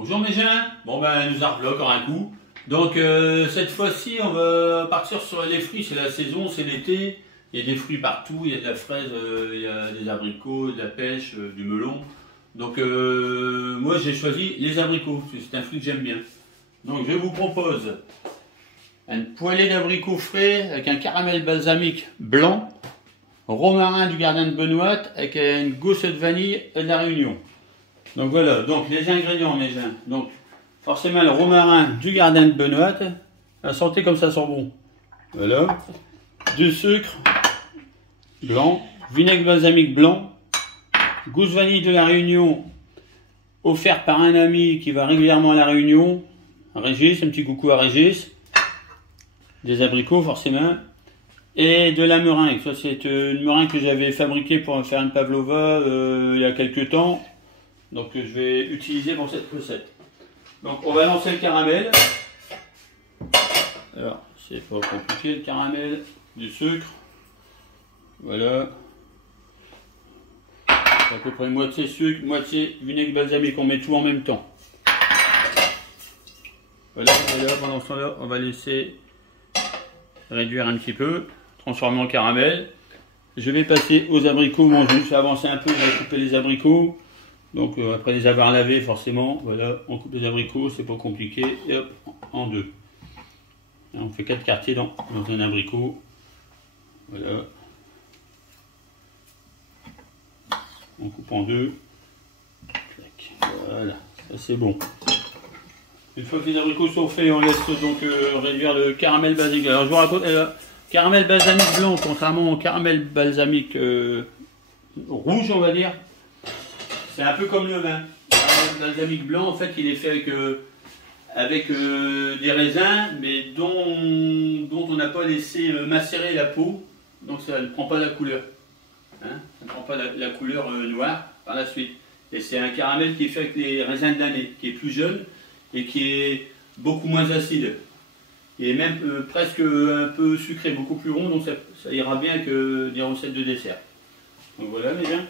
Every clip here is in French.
Bonjour mes gens, bon ben nous revoilà encore un coup. Donc cette fois-ci on va partir sur les fruits, c'est la saison, c'est l'été. Il y a des fruits partout, il y a de la fraise, il y a des abricots, de la pêche, du melon. Donc moi j'ai choisi les abricots, parce que c'est un fruit que j'aime bien. Donc je vous propose une poêlée d'abricots frais avec un caramel balsamique blanc, romarin du Gardien de Benoît avec une gousse de vanille et de la Réunion. Donc voilà, donc les ingrédients mes gens. Donc forcément le romarin du Gardien de Benoît, la santé comme ça sent bon. Voilà, du sucre blanc, vinaigre balsamique blanc, gousse vanille de la Réunion offert par un ami qui va régulièrement à la Réunion, Régis, un petit coucou à Régis, des abricots forcément, et de la meringue. Ça c'est une meringue que j'avais fabriquée pour faire une pavlova il y a quelques temps. Donc je vais utiliser pour cette recette. Donc on va lancer le caramel. Alors c'est pas compliqué, le caramel, du sucre. Voilà. À peu près moitié sucre, moitié vinaigre balsamique, on met tout en même temps. Voilà, pendant ce temps-là, on va laisser réduire un petit peu, transformer en caramel. Je vais passer aux abricots, bon je vais juste avancer un peu, je vais couper les abricots. Donc après les avoir lavés forcément, voilà, on coupe les abricots, c'est pas compliqué, et hop, en deux. Et on fait 4 quartiers dans un abricot. Voilà. On coupe en deux. Voilà, ça c'est bon. Une fois que les abricots sont faits, on laisse donc réduire le caramel balsamique. Alors je vous raconte, caramel balsamique blanc, contrairement au caramel balsamique rouge, on va dire. C'est un peu comme le vin. Le caramel balsamique blanc, en fait, il est fait avec des raisins, mais dont on n'a pas laissé macérer la peau, donc ça ne prend pas la couleur. Hein, ça ne prend pas la couleur noire par la suite. Et c'est un caramel qui est fait avec les raisins de l'année, qui est plus jeune et qui est beaucoup moins acide. Et même presque un peu sucré, beaucoup plus rond, donc ça ira bien que des recettes de dessert. Donc voilà mes biens.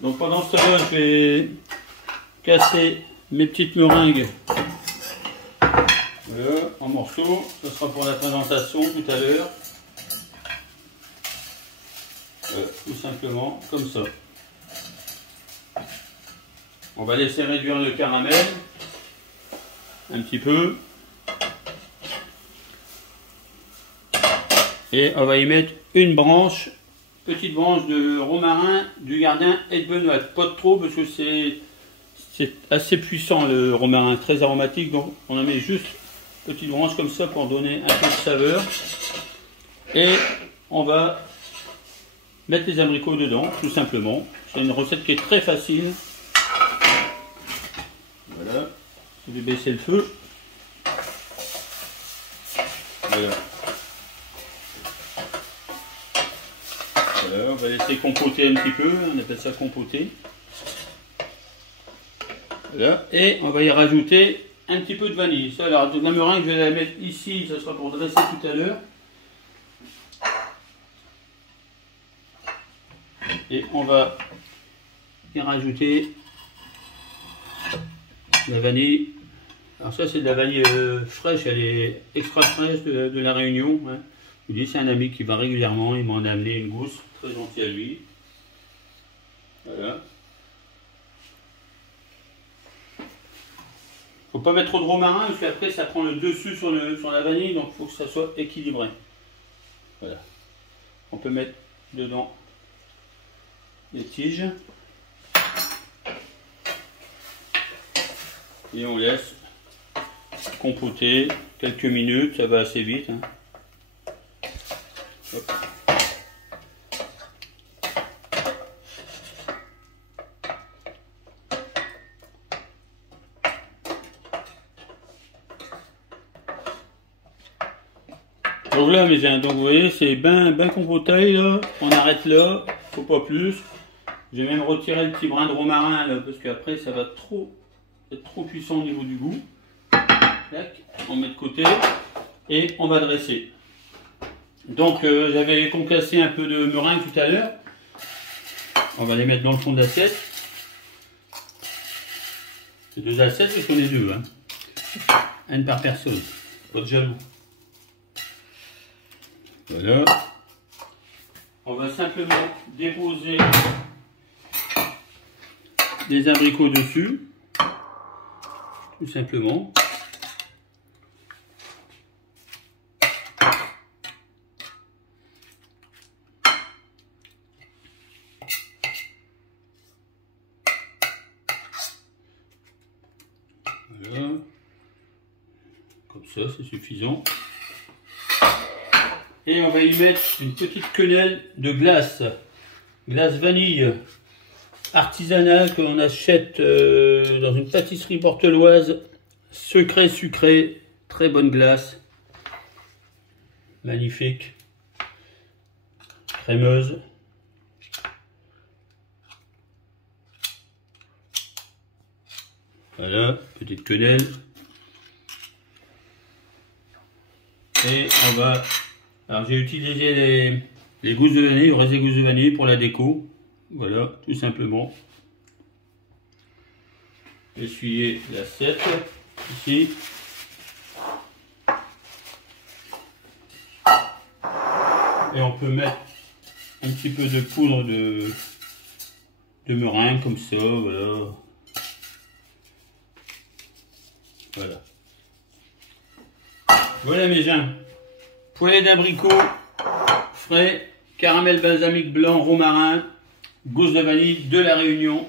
Donc pendant ce temps-là, je vais casser mes petites meringues voilà, en morceaux. Ce sera pour la présentation tout à l'heure. Tout simplement comme ça. On va laisser réduire le caramel un petit peu. Et on va y mettre une branche. Petite branche de romarin du Gardien et de Benoît. Pas de trop parce que c'est assez puissant le romarin, très aromatique. Donc on en met juste une petite branche comme ça pour donner un peu de saveur. Et on va mettre les abricots dedans, tout simplement. C'est une recette qui est très facile. Voilà. Je vais baisser le feu. Voilà. Voilà, on va laisser compoter un petit peu, on appelle ça compoter. Voilà, et on va y rajouter un petit peu de vanille. Ça, alors, la meringue, je vais la mettre ici, ça sera pour dresser tout à l'heure. Et on va y rajouter la vanille. Alors ça, c'est de la vanille fraîche, elle est extra fraîche de la Réunion. Hein. Je vous dis, c'est un ami qui va régulièrement, il m'en a amené une gousse, très gentil à lui. Voilà. Faut pas mettre trop de romarin parce qu'après ça prend le dessus sur la vanille, donc il faut que ça soit équilibré. Voilà. On peut mettre dedans les tiges. Et on laisse compoter quelques minutes, ça va assez vite. Hein. Hop. Donc là mes gens, donc vous voyez c'est bien compoté là, on arrête là, faut pas plus. Je vais même retirer le petit brin de romarin là, parce qu'après ça va être trop puissant au niveau du goût. Tac, on met de côté et on va dresser. Donc j'avais concassé un peu de meringue tout à l'heure. On va les mettre dans le fond de l'assiette. C'est 2 assiettes parce qu'on est 2, hein. Une par personne. Pas de jaloux. Voilà. On va simplement déposer des abricots dessus. Tout simplement. Voilà. Comme ça, c'est suffisant. Et on va y mettre une petite quenelle de glace. Glace vanille artisanale qu'on achète dans une pâtisserie porteloise. Secret sucré. Très bonne glace. Magnifique. Crémeuse. Voilà, petite quenelle. Et on va... Alors j'ai utilisé les gousses de vanille, le reste des gousses de vanille pour la déco. Voilà, tout simplement. Essuyer l'assiette, ici. Et on peut mettre un petit peu de poudre de meringue comme ça, voilà. Voilà. Voilà mes gens. Poêlée d'abricots frais, caramel balsamique blanc, romarin, gousse de vanille de la Réunion.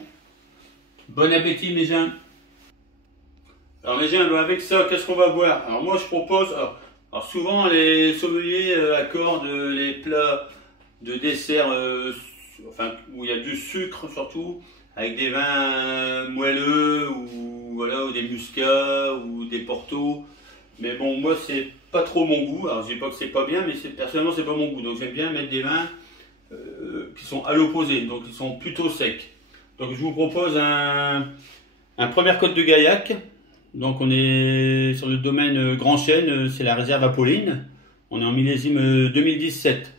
Bon appétit mes gens. Alors mes gens, avec ça, qu'est-ce qu'on va boire? Alors moi je propose, alors souvent les sommeliers accordent les plats de dessert, enfin où il y a du sucre surtout, avec des vins moelleux ou voilà, ou des muscats ou des portos. Mais bon, moi c'est pas trop mon goût. Alors je dis pas que c'est pas bien, mais personnellement c'est pas mon goût. Donc j'aime bien mettre des vins qui sont à l'opposé, donc ils sont plutôt secs. Donc je vous propose un première côte de Gaillac. Donc on est sur le domaine Grand Chêne, c'est la réserve Apolline. On est en millésime 2017.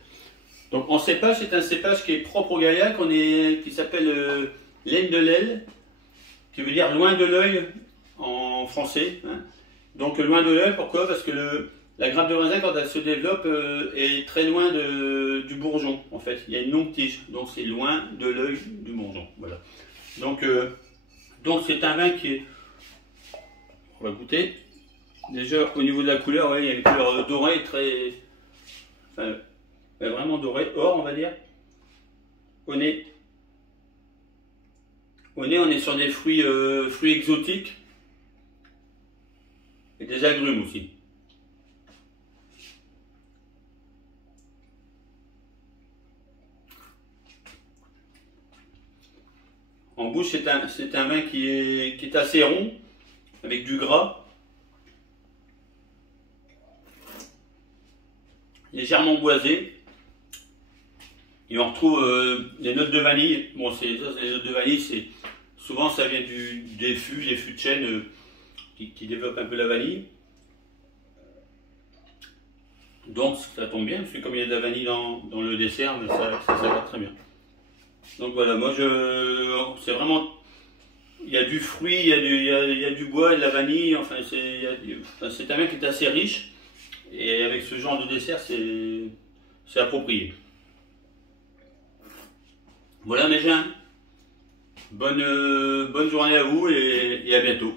Donc en cépage, c'est un cépage qui est propre au Gaillac, qui s'appelle laine de l'aile, qui veut dire loin de l'œil en français. Hein. Donc loin de l'œil, pourquoi? Parce que la grappe de raisin, quand elle se développe, est très loin du bourgeon. En fait, il y a une longue tige, donc c'est loin de l'œil du bourgeon. Voilà. Donc c'est un vin qui est... On va goûter. Déjà au niveau de la couleur, ouais, il y a une couleur dorée, très... Enfin, vraiment dorée, or on va dire. Au nez, on est sur des fruits exotiques. Et des agrumes aussi. En bouche, c'est un vin qui est assez rond, avec du gras. Légèrement boisé. Et on retrouve des notes de vanille. Bon, les notes de vanille, souvent ça vient des fûts de chêne qui développent un peu la vanille. Donc ça tombe bien, parce que comme il y a de la vanille dans le dessert, ça va très bien. Donc voilà, moi c'est vraiment, il y a du fruit, il y a du bois, de la vanille, enfin c'est un vin qui est assez riche, et avec ce genre de dessert, c'est approprié. Voilà mes gens, bonne journée à vous et à bientôt.